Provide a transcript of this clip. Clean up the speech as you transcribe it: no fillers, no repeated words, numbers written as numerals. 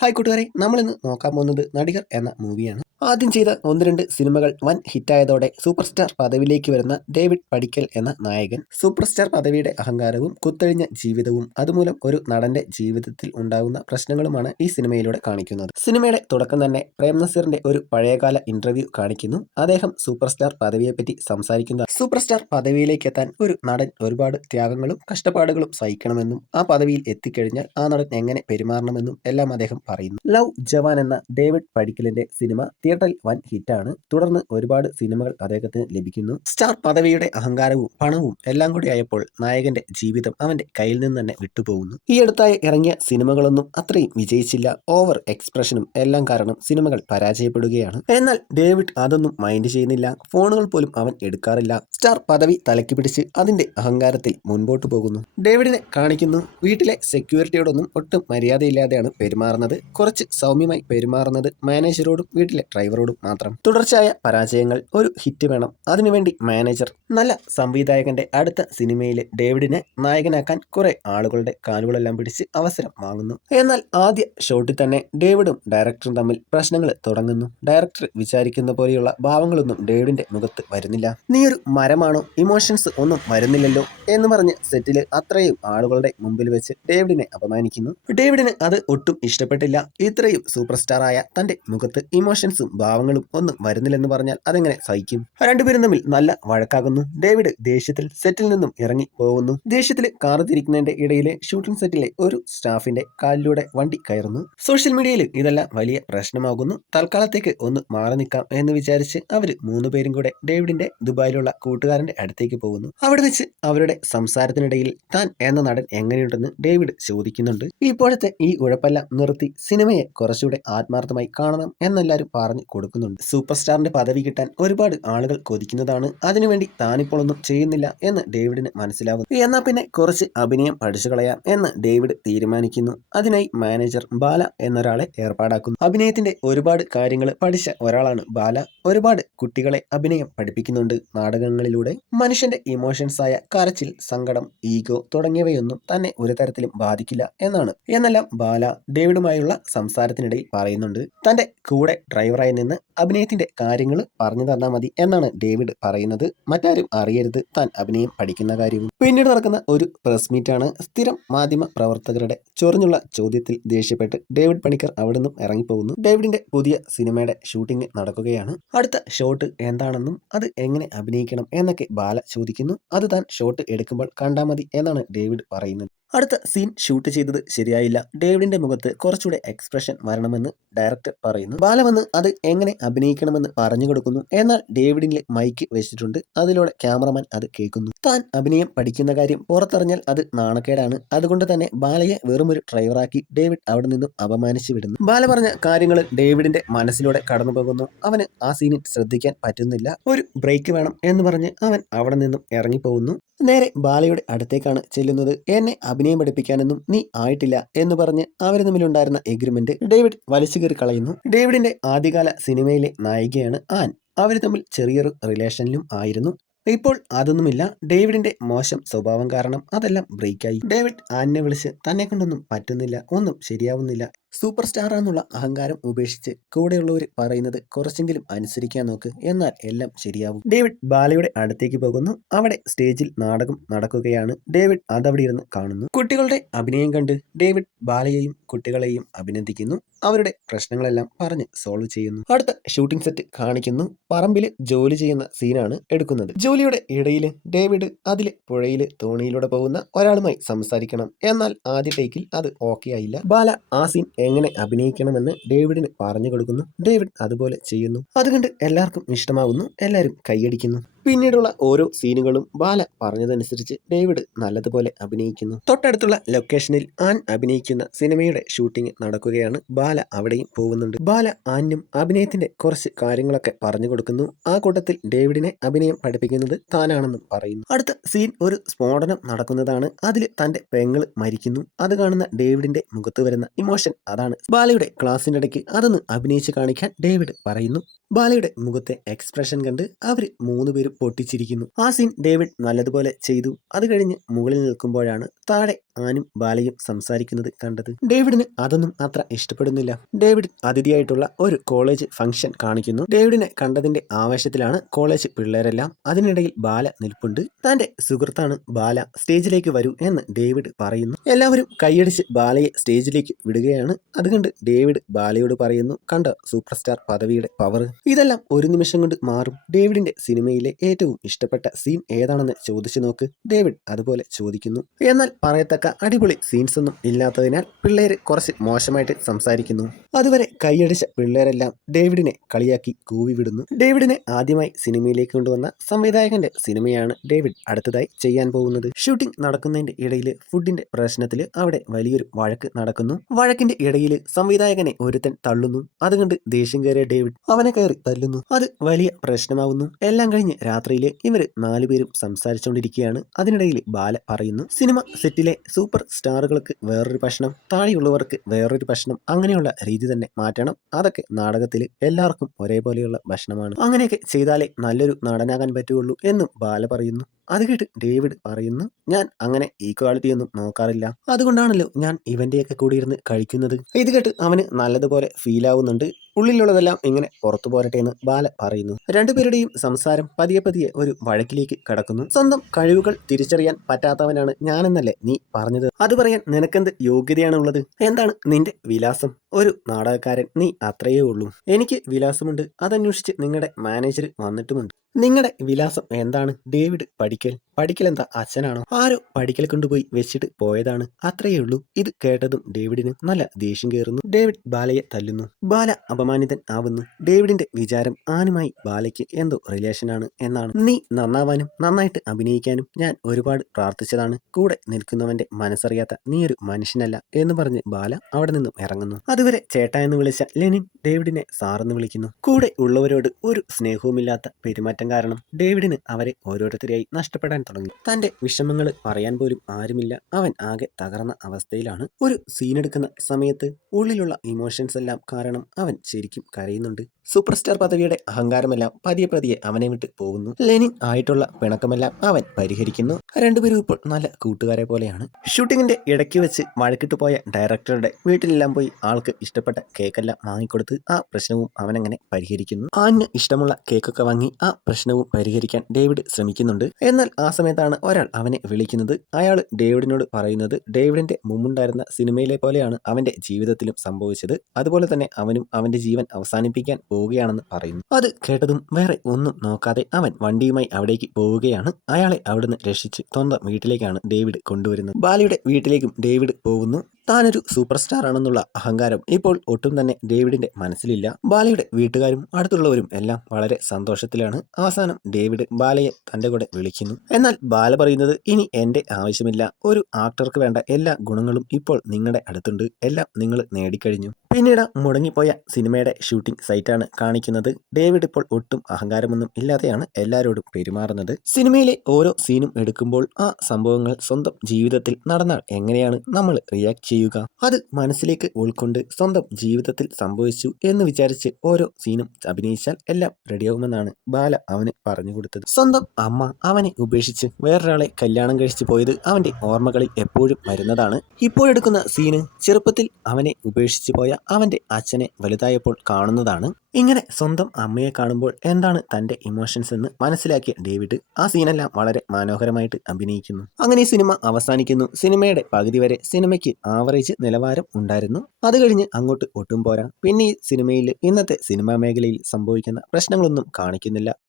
Hi കൂട്ടുകാരെ, നമ്മളിന്ന് നോക്കാൻ പോകുന്നത് നടികർ എന്ന മൂവിയാണ്. ആദ്യം ചെയ്ത ഒന്ന് രണ്ട് സിനിമകൾ വൻ ഹിറ്റായതോടെ സൂപ്പർ സ്റ്റാർ പദവിയിലേക്ക് വരുന്ന ഡേവിഡ് പടിക്കൽ എന്ന നായകൻ സൂപ്പർ സ്റ്റാർ പദവിയുടെ അഹങ്കാരവും കുത്തഴിഞ്ഞ ജീവിതവും അതുമൂലം ഒരു നടന്റെ ജീവിതത്തിൽ ഉണ്ടാകുന്ന പ്രശ്നങ്ങളുമാണ് ഈ സിനിമയിലൂടെ കാണിക്കുന്നത്. സിനിമയുടെ തുടക്കം തന്നെ പ്രേം നസീറിന്റെ ഒരു പഴയകാല ഇന്റർവ്യൂ കാണിക്കുന്നു. അദ്ദേഹം സൂപ്പർ സ്റ്റാർ പദവിയെപ്പറ്റി സംസാരിക്കുന്ന സൂപ്പർ സ്റ്റാർ പദവിയിലേക്ക് എത്താൻ ഒരു നടൻ ഒരുപാട് ത്യാഗങ്ങളും കഷ്ടപ്പാടുകളും സഹിക്കണമെന്നും ആ പദവിയിൽ എത്തിക്കഴിഞ്ഞാൽ ആ നടൻ എങ്ങനെ പെരുമാറണമെന്നും എല്ലാം അദ്ദേഹം പറയുന്നു. ലവ് ജവാൻ എന്ന ഡേവിഡ് പടിക്കലിന്റെ സിനിമ തിയേറ്ററിൽ വൻ ഹിറ്റാണ്. തുടർന്ന് ഒരുപാട് സിനിമകൾ അദ്ദേഹത്തിന് ലഭിക്കുന്നു. സ്റ്റാർ പദവിയുടെ അഹങ്കാരവും പണവും എല്ലാം കൂടി ആയപ്പോൾ നായകന്റെ ജീവിതം അവന്റെ കയ്യിൽ നിന്ന് തന്നെ വിട്ടുപോകുന്നു. ഈ അടുത്തായി ഇറങ്ങിയ സിനിമകളൊന്നും അത്രയും വിജയിച്ചില്ല. ഓവർ എക്സ്പ്രഷനും എല്ലാം കാരണം സിനിമകൾ പരാജയപ്പെടുകയാണ്. എന്നാൽ ഡേവിഡ് അതൊന്നും മൈൻഡ് ചെയ്യുന്നില്ല. ഫോണുകൾ പോലും അവൻ എടുക്കാറില്ല. സ്റ്റാർ പദവി തലയ്ക്ക് പിടിച്ച് അതിന്റെ അഹങ്കാരത്തിൽ മുൻപോട്ട് പോകുന്നു. ഡേവിഡിനെ കാണിക്കുന്നു. വീട്ടിലെ സെക്യൂരിറ്റിയോടൊന്നും ഒട്ടും മര്യാദയില്ലാതെയാണ് പെരുമാറുന്നത്. കുറച്ച് സൗമ്യമായി പെരുമാറുന്നത് മാനേജരോടും വീട്ടിലെ ഡ്രൈവറോടും മാത്രം. തുടർച്ചയായ പരാജയങ്ങൾ. ഒരു ഹിറ്റ് വേണം. അതിനുവേണ്ടി മാനേജർ നല്ല സംവിധായകന്റെ അടുത്ത സിനിമയിലെ ഡേവിഡിനെ നായകനാക്കാൻ കുറെ ആളുകളുടെ കാലുകളെല്ലാം പിടിച്ച് അവസരം വാങ്ങുന്നു. എന്നാൽ ആദ്യ ഷോട്ടിൽ തന്നെ ഡേവിഡും ഡയറക്ടറും തമ്മിൽ പ്രശ്നങ്ങൾ തുടങ്ങുന്നു. ഡയറക്ടർ വിചാരിക്കുന്ന പോലെയുള്ള ഭാവങ്ങളൊന്നും ഡേവിഡിന്റെ മുഖത്ത് വരുന്നില്ല. നീ ഒരു മരമാണോ, ഇമോഷൻസ് ഒന്നും വരുന്നില്ലല്ലോ എന്ന് പറഞ്ഞ് സെറ്റില് അത്രയും ആളുകളുടെ മുമ്പിൽ വെച്ച് ഡേവിഡിനെ അപമാനിക്കുന്നു. ഡേവിഡിന് അത് ഒട്ടും ഇഷ്ടപ്പെട്ടില്ല. ഇത്രയും സൂപ്പർ സ്റ്റാർ ആയ തന്റെ മുഖത്ത് ഇമോഷൻസും ഭാവങ്ങളും ഒന്നും വരുന്നില്ലെന്ന് പറഞ്ഞാൽ അതെങ്ങനെ സഹിക്കും? രണ്ടുപേരും തമ്മിൽ നല്ല വഴക്കാകുന്നു. ഡേവിഡ് ദേഷ്യത്തിൽ സെറ്റിൽ നിന്നും ഇറങ്ങി പോകുന്നു. ദേഷ്യത്തിൽ കാർ തിരിക്കുന്നതിന്റെ ഇടയിലെ ഷൂട്ടിംഗ് സെറ്റിലെ ഒരു സ്റ്റാഫിന്റെ കാലിലൂടെ വണ്ടി കയറുന്നു. സോഷ്യൽ മീഡിയയിൽ ഇതെല്ലാം വലിയ പ്രശ്നമാകുന്നു. തൽക്കാലത്തേക്ക് ഒന്ന് മാറി നിൽക്കാം എന്ന് വിചാരിച്ച് അവര് മൂന്നുപേരും കൂടെ ഡേവിഡിന്റെ ദുബായിലുള്ള കൂട്ടുകാരന്റെ അടുത്തേക്ക് പോകുന്നു. അവിടെ വെച്ച് അവരുടെ സംസാരത്തിനിടയിൽ താൻ എന്ന നടൻ എങ്ങനെയുണ്ടെന്ന് ഡേവിഡ് ചോദിക്കുന്നുണ്ട്. ഇപ്പോഴത്തെ ഈ ഉഴപ്പെല്ലാം നിർത്തി സിനിമയെ കുറച്ചുകൂടെ ആത്മാർത്ഥമായി കാണണം എന്നെല്ലാവരും പറഞ്ഞു കൊടുക്കുന്നുണ്ട്. സൂപ്പർ സ്റ്റാറിന്റെ പദവി കിട്ടാൻ ഒരുപാട് ആളുകൾ കൊതിക്കുന്നതാണ്. അതിനുവേണ്ടി താനിപ്പോൾ ഒന്നും ചെയ്യുന്നില്ല എന്ന് ഡേവിഡിന് മനസ്സിലാവുന്നു. എന്നാൽ പിന്നെ കുറച്ച് അഭിനയം പഠിച്ചു കളയാം എന്ന് ഡേവിഡ് തീരുമാനിക്കുന്നു. അതിനായി മാനേജർ ബാല എന്നൊരാളെ ഏർപ്പാടാക്കുന്നു. അഭിനയത്തിന്റെ ഒരുപാട് കാര്യങ്ങൾ പഠിച്ച ഒരാളാണ് ബാല. ഒരുപാട് കുട്ടികളെ അഭിനയം പഠിപ്പിക്കുന്നുണ്ട് നാടകങ്ങളിലൂടെ. മനുഷ്യന്റെ ഇമോഷൻസ് ആയ കരച്ചിൽ, സങ്കടം, ഈഗോ തുടങ്ങിയവയൊന്നും തന്നെ ഒരു തരത്തിലും ബാധിക്കില്ല എന്നാണ് എന്നെല്ലാം ബാല ഡേവിഡുമായുള്ള സംസാരത്തിനിടയിൽ പറയുന്നുണ്ട്. തന്റെ കൂടെ ഡ്രൈവറായി നിന്ന് അഭിനയത്തിന്റെ കാര്യങ്ങൾ പറഞ്ഞു തന്നാൽ മതി എന്നാണ് ഡേവിഡ് പറയുന്നത്. മറ്റാരും അറിയരുത് താൻ അഭിനയം പഠിക്കുന്ന കാര്യവും. പിന്നീട് നടക്കുന്ന ഒരു പ്രസ് മീറ്റാണ്. സ്ഥിരം മാധ്യമ പ്രവർത്തകരുടെ ചൊറിഞ്ഞുള്ള ചോദ്യത്തിൽ ദേഷ്യപ്പെട്ട് ഡേവിഡ് പണിക്കർ അവിടെ നിന്നും ഇറങ്ങിപ്പോകുന്നു. ഡേവിഡിന്റെ പുതിയ സിനിമയുടെ ഷൂട്ടിംഗ് നടക്കുകയാണ്. അടുത്ത ഷോട്ട് എന്താണെന്നും അത് എങ്ങനെ അഭിനയിക്കണം എന്നൊക്കെ ബാല ചോദിക്കുന്നു. അത് താൻ ഷോട്ട് എടുക്കുമ്പോൾ കണ്ടാൽ മതി എന്നാണ് ഡേവിഡ് പറയുന്നത്. അടുത്ത സീൻ ഷൂട്ട് ചെയ്തത് ശരിയായില്ല. ഡേവിഡിന്റെ മുഖത്ത് കുറച്ചുകൂടെ എക്സ്പ്രഷൻ വരണമെന്ന് ഡയറക്ടർ പറയുന്നു. ബാല വന്ന് അത് എങ്ങനെ അഭിനയിക്കണമെന്ന് പറഞ്ഞു കൊടുക്കുന്നു. എന്നാൽ ഡേവിഡിന്റെ മൈക്ക് വെച്ചിട്ടുണ്ട്. അതിലൂടെ ക്യാമറമാൻ അത് കേൾക്കുന്നു. താൻ അഭിനയം പഠിക്കുന്ന കാര്യം പുറത്തറിഞ്ഞാൽ അത് നാണക്കേടാണ്. അതുകൊണ്ട് തന്നെ ബാലയെ വെറുമൊരു ഡ്രൈവറാക്കി ഡേവിഡ് അവിടെ നിന്നും അപമാനിച്ചു വിടുന്നു. ബാല പറഞ്ഞ കാര്യങ്ങൾ ഡേവിഡിന്റെ മനസ്സിലൂടെ കടന്നു പോകുന്നു. അവന് ആ സീനിൽ ശ്രദ്ധിക്കാൻ പറ്റുന്നില്ല. ഒരു ബ്രേക്ക് വേണം എന്ന് പറഞ്ഞ് അവൻ അവിടെ നിന്നും ഇറങ്ങിപ്പോകുന്നു. നേരെ ബാലയുടെ അടുത്തേക്കാണ് ചെല്ലുന്നത്. എന്നെ അഭിനയം പഠിപ്പിക്കാനൊന്നും നീ ആയിട്ടില്ല എന്ന് പറഞ്ഞ് അവർ തമ്മിലുണ്ടായിരുന്ന എഗ്രിമെന്റ് ഡേവിഡ് വലിച്ചു കയറി കളയുന്നു. ഡേവിഡിന്റെ ആദ്യകാല സിനിമയിലെ നായികയാണ് ആൻ. അവർ തമ്മിൽ ചെറിയൊരു റിലേഷനിലും ആയിരുന്നു. ഇപ്പോൾ അതൊന്നുമില്ല. ഡേവിഡിന്റെ മോശം സ്വഭാവം കാരണം അതെല്ലാം ബ്രേക്കായി. ഡേവിഡ് ആനിനെ വിളിച്ച് തന്നെ കൊണ്ടൊന്നും പറ്റുന്നില്ല, ഒന്നും ശരിയാവുന്നില്ല. സൂപ്പർ സ്റ്റാർ ആണെന്നുള്ള അഹങ്കാരം ഉപേക്ഷിച്ച് കൂടെയുള്ളവർ പറയുന്നത് കുറച്ചെങ്കിലും അനുസരിക്കാൻ നോക്ക്, എന്നാൽ എല്ലാം ശരിയാവും. ഡേവിഡ് ബാലയുടെ അടുത്തേക്ക് പോകുന്നു. അവിടെ സ്റ്റേജിൽ നാടകം നടക്കുകയാണ്. ഡേവിഡ് അതവിടെ ഇരുന്ന് കാണുന്നു. കുട്ടികളുടെ അഭിനയം കണ്ട് ഡേവിഡ് ബാലയെയും കുട്ടികളെയും അഭിനന്ദിക്കുന്നു. അവരുടെ പ്രശ്നങ്ങളെല്ലാം പറഞ്ഞ് സോൾവ് ചെയ്യുന്നു. അടുത്ത ഷൂട്ടിംഗ് സെറ്റ് കാണിക്കുന്നു. പറമ്പിൽ ജോലി ചെയ്യുന്ന സീനാണ് എടുക്കുന്നത്. ജോലിയുടെ ഇടയിൽ ഡേവിഡ് അതിലെ പുഴയിൽ തോണിയിലൂടെ പോകുന്ന ഒരാളുമായി സംസാരിക്കണം. എന്നാൽ ആദ്യ ടേക്കിൽ അത് ഓക്കെ ആയില്ല. ബാല ആ സീൻ എങ്ങനെ അഭിനയിക്കണമെന്ന് ഡേവിഡിന് പറഞ്ഞു കൊടുക്കുന്നു. ഡേവിഡ് അതുപോലെ ചെയ്യുന്നു. അതുകൊണ്ട് എല്ലാവർക്കും ഇഷ്ടമാകുന്നു. എല്ലാവരും കൈയടിക്കുന്നു. പിന്നീടുള്ള ഓരോ സീനുകളും ബാല പറഞ്ഞതനുസരിച്ച് ഡേവിഡ് നല്ലതുപോലെ അഭിനയിക്കുന്നു. തൊട്ടടുത്തുള്ള ലൊക്കേഷനിൽ ആൻ അഭിനയിക്കുന്ന സിനിമയുടെ ഷൂട്ടിംഗ് നടക്കുകയാണ്. ബാല അവിടെയും പോകുന്നുണ്ട്. ബാല ആനും അഭിനയത്തിന്റെ കുറച്ച് കാര്യങ്ങളൊക്കെ പറഞ്ഞു കൊടുക്കുന്നു. ആ കൂട്ടത്തിൽ ഡേവിഡിനെ അഭിനയം പഠിപ്പിക്കുന്നത് താനാണെന്നും പറയുന്നു. അടുത്ത സീൻ ഒരു സ്ഫോടനം നടക്കുന്നതാണ്. അതിൽ തന്റെ പെങ്ങൾ മരിക്കുന്നു. അത് കാണുന്ന ഡേവിഡിന്റെ മുഖത്ത് വരുന്ന ഇമോഷൻ അതാണ്. ബാലയുടെ ക്ലാസിന്റെ ഇടയ്ക്ക് അതൊന്ന് അഭിനയിച്ച് കാണിക്കാൻ ഡേവിഡ് പറയുന്നു. ബാലയുടെ മുഖത്തെ എക്സ്പ്രഷൻ കണ്ട് അവർ മൂന്നുപേരും പൊട്ടിച്ചിരിക്കുന്നു. ആ സീൻ ഡേവിഡ് നല്ലതുപോലെ ചെയ്തു. അത് കഴിഞ്ഞ് മുകളിൽ നിൽക്കുമ്പോഴാണ് താഴെ ആനും ബാലയും സംസാരിക്കുന്നത് കണ്ടത്. ഡേവിഡിന് അതൊന്നും അത്ര ഇഷ്ടപ്പെടുന്നില്ല. ഡേവിഡ് അതിഥിയായിട്ടുള്ള ഒരു കോളേജ് ഫംഗ്ഷൻ കാണിക്കുന്നു. ഡേവിഡിനെ കണ്ടതിന്റെ ആവേശത്തിലാണ് കോളേജ് പിള്ളേരെല്ലാം. അതിനിടയിൽ ബാല നിൽപ്പുണ്ട്. തന്റെ സുഹൃത്താണ് ബാല, സ്റ്റേജിലേക്ക് വരൂ എന്ന് ഡേവിഡ് പറയുന്നു. എല്ലാവരും കൈയടിച്ച് ബാലയെ സ്റ്റേജിലേക്ക് വിടുകയാണ്. അതുകൊണ്ട് ഡേവിഡ് ബാലയോട് പറയുന്നു, കണ്ട സൂപ്പർ സ്റ്റാർ പദവിയുടെ പവർ. ഇതെല്ലാം ഒരു നിമിഷം കൊണ്ട് മാറും. ഡേവിഡിന്റെ സിനിമയിലെ ഏറ്റവും ഇഷ്ടപ്പെട്ട സീൻ ഏതാണെന്ന് ചോദിച്ചു നോക്ക്. ഡേവിഡ് അതുപോലെ ചോദിക്കുന്നു. എന്നാൽ പറയത്തക്ക അടിപൊളി സീൻസ് ഒന്നും ഇല്ലാത്തതിനാൽ പിള്ളേര് കുറച്ച് മോശമായിട്ട് സംസാരിക്കുന്നു. അതുവരെ കൈയടിച്ച പിള്ളേരെല്ലാം ഡേവിഡിനെ കളിയാക്കി കൂവി വിടുന്നു. ഡേവിഡിനെ ആദ്യമായി സിനിമയിലേക്ക് കൊണ്ടുവന്ന സംവിധായകന്റെ സിനിമയാണ് ഡേവിഡ് അടുത്തതായി ചെയ്യാൻ പോകുന്നത്. ഷൂട്ടിംഗ് നടക്കുന്നതിന്റെ ഇടയിൽ ഫുഡിന്റെ പ്രശ്നത്തിൽ അവിടെ വലിയൊരു വഴക്ക് നടക്കുന്നു. വഴക്കിന്റെ ഇടയിൽ സംവിധായകനെ ഒരുത്തൻ തള്ളുന്നു. അതുകൊണ്ട് ദേഷ്യം കയറിയ ഡേവിഡ് അവനെ കയറി തല്ലുന്നു. അത് വലിയ പ്രശ്നമാവുന്നു. എല്ലാം കഴിഞ്ഞ് രാത്രിയിൽ ഇവര് 4 പേരും സംസാരിച്ചുകൊണ്ടിരിക്കുകയാണ്. അതിനിടയിൽ ബാല പറയുന്നു, സിനിമ സെറ്റിലെ സൂപ്പർ സ്റ്റാറുകൾക്ക് വേറൊരു ഭക്ഷണം, താഴെയുള്ളവർക്ക് വേറൊരു ഭക്ഷണം, അങ്ങനെയുള്ള രീതി തന്നെ മാറ്റണം. അതൊക്കെ നാടകത്തിൽ എല്ലാവർക്കും ഒരേപോലെയുള്ള ഭക്ഷണമാണ്. അങ്ങനെയൊക്കെ ചെയ്താലേ നല്ലൊരു നടനാകാൻ പറ്റുള്ളൂ എന്നും ബാല പറയുന്നു. അത് കേട്ട് ഡേവിഡ് പറയുന്നു, ഞാൻ അങ്ങനെ ഈക്വാളിറ്റി ഒന്നും നോക്കാറില്ല. അതുകൊണ്ടാണല്ലോ ഞാൻ ഇവന്റെയൊക്കെ കൂടി ഇരുന്ന് കഴിക്കുന്നത്. ഇത് കേട്ട് അവന് നല്ലതുപോലെ ഫീൽ ആവുന്നുണ്ട്. ഉള്ളിലുള്ളതെല്ലാം ഇങ്ങനെ പുറത്തു പോരട്ടെ എന്ന് ബാല പറയുന്നു. രണ്ടുപേരുടെയും സംസാരം പതിയെ പതിയെ ഒരു വഴക്കിലേക്ക് കടക്കുന്നു. സ്വന്തം കഴിവുകൾ തിരിച്ചറിയാൻ പറ്റാത്തവനാണ് ഞാനെന്നല്ലേ നീ പറഞ്ഞത്? അത് പറയാൻ നിനക്കെന്ത് യോഗ്യതയാണുള്ളത്? എന്താണ് നിന്റെ വിലാസം? ഒരു നാടകക്കാരൻ, നീ അത്രയേ ഉള്ളൂ. എനിക്ക് വിലാസമുണ്ട്. അതന്വേഷിച്ച് നിങ്ങളുടെ മാനേജർ വന്നിട്ടുമുണ്ട്. നിങ്ങളുടെ വിലാസം എന്താണ്? ഡേവിഡ് പഠിക്കൽ. പഠിക്കൽ എന്താ അച്ഛനാണോ? ആരോ പഠിക്കൽ കൊണ്ടുപോയി വെച്ചിട്ട് പോയതാണ്, അത്രയേ ഉള്ളൂ. ഇത് കേട്ടതും ഡേവിഡിന് നല്ല ദേഷ്യം കയറുന്നു. ഡേവിഡ് ബാലയെ തല്ലുന്നു. ബാല അപമാനിതൻ ആവുന്നു. ഡേവിഡിന്റെ വിചാരം ആനുമായി ബാലയ്ക്ക് എന്തോ റിലേഷനാണ് എന്നാണ്. നീ നന്നാവാനും നന്നായിട്ട് അഭിനയിക്കാനും ഞാൻ ഒരുപാട് പ്രാർത്ഥിച്ചതാണ്. കൂടെ നിൽക്കുന്നവന്റെ മനസ്സറിയാത്ത നീ ഒരു മനുഷ്യനല്ല എന്ന് പറഞ്ഞ് ബാല അവിടെ നിന്നും ഇറങ്ങുന്നു. അതുവരെ ചേട്ടാ എന്ന് വിളിച്ച ലെനിൻ ഡേവിഡിനെ സാറെന്ന് വിളിക്കുന്നു. കൂടെ ഉള്ളവരോട് ഒരു സ്നേഹവുമില്ലാത്ത പെരുമാറ്റം കാരണം ഡേവിഡിന് അവരെ ഓരോരുത്തരെയായി നഷ്ടപ്പെടാൻ തുടങ്ങി. തന്റെ വിഷമങ്ങൾ പറയാൻ പോലും ആരുമില്ല. അവൻ ആകെ തകർന്ന അവസ്ഥയിലാണ്. ഒരു സീൻ എടുക്കുന്ന സമയത്ത് ഉള്ളിലുള്ള ഇമോഷൻസ് എല്ലാം കാരണം അവൻ ശരിക്കും കരയുന്നുണ്ട്. സൂപ്പർ സ്റ്റാർ പദവിയുടെ അഹങ്കാരമെല്ലാം പതിയെ പതിയെ അവനെ വിട്ട് പോകുന്നു. ലെനിൻ ആയിട്ടുള്ള പിണക്കമെല്ലാം അവൻ പരിഹരിക്കുന്നു. രണ്ടുപേരും ഇപ്പോൾ നല്ല കൂട്ടുകാരെ പോലെയാണ്. ഷൂട്ടിങ്ങിന്റെ ഇടയ്ക്ക് വെച്ച് വഴക്കിട്ട് പോയ ഡയറക്ടറുടെ വീട്ടിലെല്ലാം പോയി ആൾക്ക് ഇഷ്ടപ്പെട്ട കേക്കെല്ലാം വാങ്ങിക്കൊടുത്ത് ആ പ്രശ്നവും അവനങ്ങനെ പരിഹരിക്കുന്നു. ആന് ഇഷ്ടമുള്ള കേക്കൊക്കെ വാങ്ങി ആ പ്രശ്നവും പരിഹരിക്കാൻ ഡേവിഡ് ശ്രമിക്കുന്നുണ്ട്. എന്നാൽ ആ സമയത്താണ് ഒരാൾ അവനെ വിളിക്കുന്നത്. അയാൾ ഡേവിഡിനോട് പറയുന്നത് ഡേവിഡിന്റെ മുമ്പുണ്ടായിരുന്ന സിനിമയിലെ പോലെയാണ് അവന്റെ ജീവിതത്തിലും സംഭവിച്ചത്. അതുപോലെ തന്നെ അവനും അവന്റെ ജീവൻ അവസാനിപ്പിക്കാൻ പോവുകയാണെന്ന് പറയുന്നു. അത് കേട്ടതും വേറെ ഒന്നും നോക്കാതെ അവൻ വണ്ടിയുമായി അവിടേക്ക് പോവുകയാണ്. അയാളെ അവിടുന്ന് രക്ഷിച്ച് സ്വന്തം വീട്ടിലേക്കാണ് ഡേവിഡ് കൊണ്ടുവരുന്നത്. ബാലയുടെ വീട്ടിലേക്കും ഡേവിഡ് പോകുന്നു. താനൊരു സൂപ്പർ സ്റ്റാർ ആണെന്നുള്ള അഹങ്കാരം ഇപ്പോൾ ഒട്ടും തന്നെ ഡേവിഡിന്റെ മനസ്സിലില്ല. ബാലയുടെ വീട്ടുകാരും അടുത്തുള്ളവരും എല്ലാം വളരെ സന്തോഷത്തിലാണ്. അവസാനം ഡേവിഡ് ബാലയെ തന്റെ കൂടെ വിളിക്കുന്നു. എന്നാൽ ബാല പറയുന്നത്, ഇനി എന്റെ ആവശ്യമില്ല. ഒരു ആക്ടർക്ക് വേണ്ട എല്ലാ ഗുണങ്ങളും ഇപ്പോൾ നിങ്ങളുടെ അടുത്തുണ്ട്. എല്ലാം നിങ്ങൾ നേടിക്കഴിഞ്ഞു. പിന്നീട് മുടങ്ങിപ്പോയ സിനിമയുടെ ഷൂട്ടിംഗ് സൈറ്റാണ് കാണിക്കുന്നത്. ഡേവിഡ് ഇപ്പോൾ ഒട്ടും അഹങ്കാരമൊന്നും ഇല്ലാതെയാണ് എല്ലാവരോടും പെരുമാറുന്നത്. സിനിമയിലെ ഓരോ സീനും എടുക്കുമ്പോൾ ആ സംഭവങ്ങൾ സ്വന്തം ജീവിതത്തിൽ നടന്നാൽ എങ്ങനെയാണ് നമ്മൾ റിയാക്ട് ചെയ്യുക? അത് മനസ്സിലേക്ക് ഉൾക്കൊണ്ട് സ്വന്തം ജീവിതത്തിൽ സംഭവിച്ചു എന്ന് വിചാരിച്ച് ഓരോ സീനും അഭിനയിച്ചാൽ എല്ലാം റെഡിയാവുമെന്നാണ് ബാല അവന് പറഞ്ഞു കൊടുത്തത്. സ്വന്തം അമ്മ അവനെ ഉപേക്ഷിച്ച് വേറൊരാളെ കല്യാണം കഴിച്ചു പോയത് അവന്റെ ഓർമ്മകളിൽ എപ്പോഴും വരുന്നതാണ്. ഇപ്പോഴെടുക്കുന്ന സീന് ചെറുപ്പത്തിൽ അവനെ ഉപേക്ഷിച്ചു പോയ അവന്റെ അച്ഛനെ വലുതായപ്പോൾ കാണുന്നതാണ്. ഇങ്ങനെ സ്വന്തം അമ്മയെ കാണുമ്പോൾ എന്താണ് തന്റെ ഇമോഷൻസ് എന്ന് മനസ്സിലാക്കിയ ഡേവിഡ് ആ സീനെല്ലാം വളരെ മനോഹരമായിട്ട് അഭിനയിക്കുന്നു. അങ്ങനെ സിനിമ അവസാനിക്കുന്നു. സിനിമയുടെ പകുതി വരെ സിനിമയ്ക്ക് ആവറേജ് നിലവാരം ഉണ്ടായിരുന്നു. അത് കഴിഞ്ഞ് അങ്ങോട്ട് ഒട്ടും പോരാ. പിന്നെ ഈ സിനിമയിൽ ഇന്നത്തെ സിനിമാ മേഖലയിൽ സംഭവിക്കുന്ന പ്രശ്നങ്ങളൊന്നും കാണിക്കുന്നില്ല.